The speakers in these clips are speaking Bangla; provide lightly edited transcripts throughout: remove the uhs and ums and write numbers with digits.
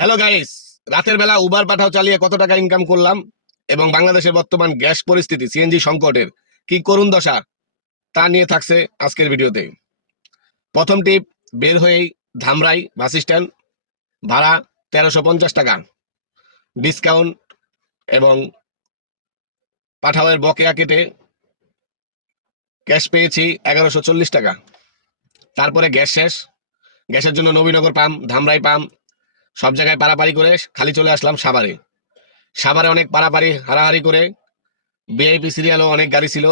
হ্যালো গাইস, রাতের বেলা উবার পাঠাও চালিয়ে কত টাকা ইনকাম করলাম এবং বাংলাদেশের বর্তমান গ্যাস পরিস্থিতি, সিএনজি সংকটের কি করুণ দশা, তা নিয়ে থাকছে আজকের ভিডিওতে। প্রথম টিপ, বের হয়েই ধামরাই বাস স্ট্যান্ড, ভাড়া 1350 টাকা, ডিসকাউন্ট এবং পাঠাওয়ের বকেয়া কেটে ক্যাশ পেয়েছি 1140 টাকা। তারপরে গ্যাস শেষ, গ্যাসের জন্য নবীনগর পাম্প, ধামরাই পাম্প সব জায়গায় পারাপারি করে খালি চলে আসলাম সাভারে। সাভারে অনেক পারাপারি হারাহারি করে ভিআইপি সিরিয়ালও অনেক গাড়ি ছিল।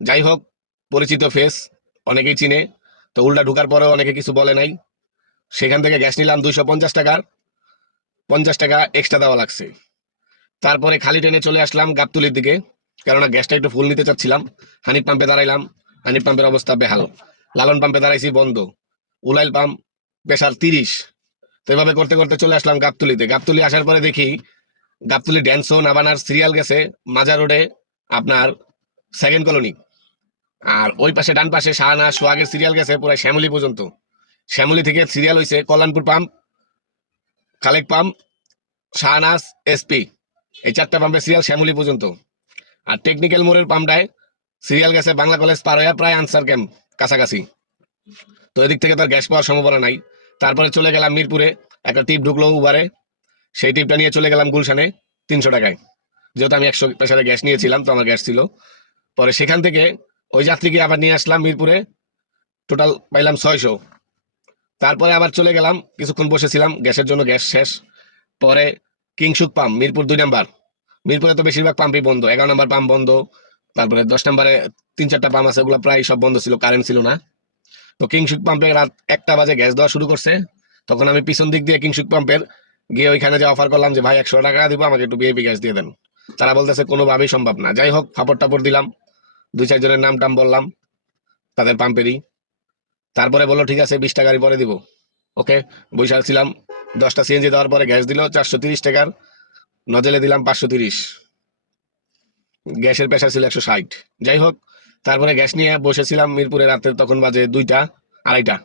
যাই হোক, পরিচিত ফেস, অনেকেই চিনে, তো উল্টা ঢুকার পরেও অনেকে কিছু বলে নাই। সেখান থেকে গ্যাস নিলাম 250 টাকার, 50 টাকা এক্সট্রা দেওয়া লাগছে। তারপরে খালি ট্রেনে চলে আসলাম গাবতলির দিকে, কেননা গ্যাসটা একটু ফুল নিতে চাচ্ছিলাম। হানিফ পাম্পে দাঁড়াইলাম, হানিফ পাম্পের অবস্থা বেহাল। লালন পাম্পে দাঁড়াইছি, বন্ধ। Ulail pump pressure 30। তো এভাবে করতে করতে চলে আসলাম গাবতলিতে। গাবতলি আসার পরে দেখি গাবতলি ড্যান্সো নাবানার সিরিয়াল গেছে মাজার রোডে আপনার সেকেন্ড কলোনি, আর ওই পাশে ডান পাশে শাহনাজ সোহাগের সিরিয়াল গেছে পুরো শ্যামলী পর্যন্ত। শ্যামলী থেকে সিরিয়াল হয়েছে Kalyanpur pump, Khalek pump, Shahnaz, SP, এই 4টা পাম্পের সিরিয়াল শ্যামলী পর্যন্ত। আর টেকনিক্যাল মোড়ের পাম্পটায় সিরিয়াল গেছে বাংলা কলেজ পার হয়ে প্রায় আনসার ক্যাম্প কাছাকাছি। তো এদিক থেকে তার গ্যাস পাওয়ার সম্ভাবনা নাই। তারপরে চলে গেলাম মিরপুরে, একটা টিপ ঢুকলো উবারে, সেই টিপটা নিয়ে চলে গেলাম গুলশানে 300 টাকায়, যেহেতু আমি 100 প্রেসারে গ্যাস নিয়েছিলাম, তো আমার গ্যাস ছিল। পরে সেখান থেকে ওই যাত্রীকে আবার নিয়ে আসলাম মিরপুরে, টোটাল পাইলাম 600। তারপরে আবার চলে গেলাম, কিছুক্ষণ বসেছিলাম, গ্যাসের জন্য গ্যাস শেষ। পরে কিংসুক পাম্প মিরপুর 2 নাম্বার, মিরপুরে তো বেশিরভাগ পাম্পই বন্ধ, 11 নম্বর পাম্প বন্ধ, তারপরে 10 নম্বরে 3-4টা পাম্প আছে, ওগুলো প্রায় সব বন্ধ ছিল, কারেন্ট ছিল না। তো কিংসুক পাম্পে রাত 1টা বাজে গ্যাস দেওয়া শুরু করছে। তখন আমি পিছন দিক দিয়ে কিংসুক পাম্পের গিয়ে ওইখানে যে অফার করলাম যে ভাই 100 টাকা দিব, আমাকে একটু বিএপি গ্যাস দিয়ে দেন। তারা বলতেছে কোনোভাবেই সম্ভব না। যাই হোক, ফাপড় টাপড় দিলাম, 2-4 জনের নাম টাম বললাম তাদের পাম্পেরই। তারপরে বললো ঠিক আছে 20 টাকার পরে দিব। ওকে, বৈশাখ ছিলাম। 10টা সিএনজি দেওয়ার পরে গ্যাস দিল 430 টাকার, নজেলে দিলাম 530। গ্যাসের প্রেশার ছিল 160। যাই হোক, তারপরে গ্যাস নিয়ে বসেছিলাম মিরপুরে, রাতে তখন বাজে 2টা 2:30।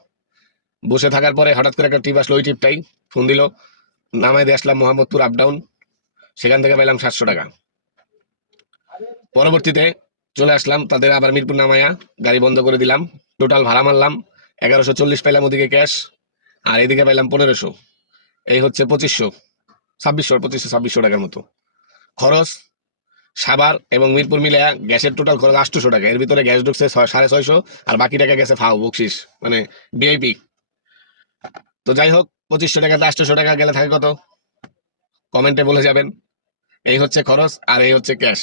বসে থাকার পরে হঠাৎ করে একটা টিপ আসলো, ওই টিপটাই ফোন দিল। নামাই দিয়ে আসলাম মোহাম্মদপুর আপ ডাউন, সেখান থেকে পাইলাম 700 টাকা। পরবর্তীতে চলে আসলাম তাদের আবার মিরপুর নামায়া গাড়ি বন্ধ করে দিলাম, টোটাল ভাড়া মারলাম 1140 পাইলাম ওদিকে ক্যাশ, আর এদিকে পাইলাম 1500। এই হচ্ছে 2500 টাকার মতো খরচ। সাভার এবং মিরপুর মিলে গ্যাসের টোটাল খরচ 800 টাকা। এর ভিতরে গ্যাস ঢুকছে 650, আর বাকি টাকা গেছে ফাও বকশিস, মানে ভিআইপি। তো যাই হোক, 2500 টাকাতে 800 টাকা গেলে থাকে কত, কমেন্টে বলে যাবেন। এই হচ্ছে খরচ আর এই হচ্ছে ক্যাশ।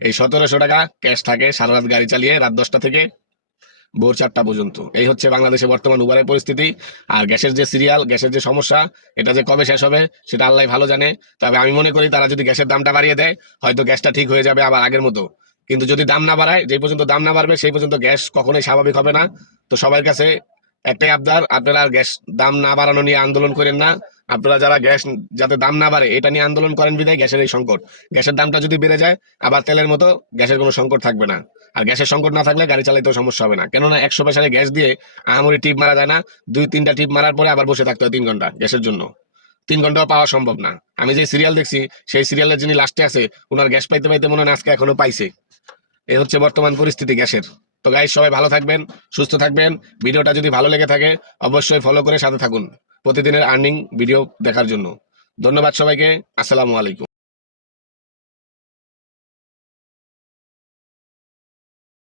এই 1700 টাকা ক্যাশ থাকে সারা রাত গাড়ি চালিয়ে, রাত 10টা থেকে ভোর 4টা পর্যন্ত। এই হচ্ছে বাংলাদেশে বর্তমান উবারের পরিস্থিতি। আর গ্যাসের যে সিরিয়াল, গ্যাসের যে সমস্যা, এটা যে কবে শেষ হবে সেটা আল্লাহ ভালো জানে। তবে আমি মনে করি তারা যদি গ্যাসের দামটা বাড়িয়ে দেয়, হয়তো গ্যাসটা ঠিক হয়ে যাবে আবার আগের মতো। কিন্তু যদি দাম না বাড়ায়, যে পর্যন্ত দাম না বাড়বে সেই পর্যন্ত গ্যাস কখনোই স্বাভাবিক হবে না। তো সবার কাছে একটাই আবদার, আপনারা গ্যাস দাম না বাড়ানো নিয়ে আন্দোলন করেন না। আপনারা যারা গ্যাস যাতে দাম না বাড়ে এটা নিয়ে আন্দোলন করেন বিধায় গ্যাসের এই সংকট। গ্যাসের দামটা যদি বেড়ে যায়, আবার তেলের মতো গ্যাসের কোনো সংকট থাকবে না। আর গ্যাসের সংকট না থাকলে গাড়ি চালাইতেও সমস্যা হবে না, কেননা 100 পয়সায় গ্যাস দিয়ে আহামরি টিপ মারা যায় না। 2-3টা টিপ মারার পরে আবার বসে থাকতে হয় 3 ঘন্টা গ্যাসের জন্য। 3 ঘন্টাও পাওয়া সম্ভব না। আমি যে সিরিয়াল দেখছি, সেই সিরিয়ালের যিনি লাস্টে আছে, ওনার গ্যাস পাইতে পাইতে মনে হয় আজকে এখনো পাইছে। এই হচ্ছে বর্তমান পরিস্থিতি গ্যাসের। তো গাইস, সবাই ভালো থাকবেন, সুস্থ থাকবেন। ভিডিওটা যদি ভালো লেগে থাকে অবশ্যই ফলো করে সাথে থাকুন প্রতিদিনের আর্নিং ভিডিও দেখার জন্য। ধন্যবাদ সবাইকে। আসসালামু আলাইকুম।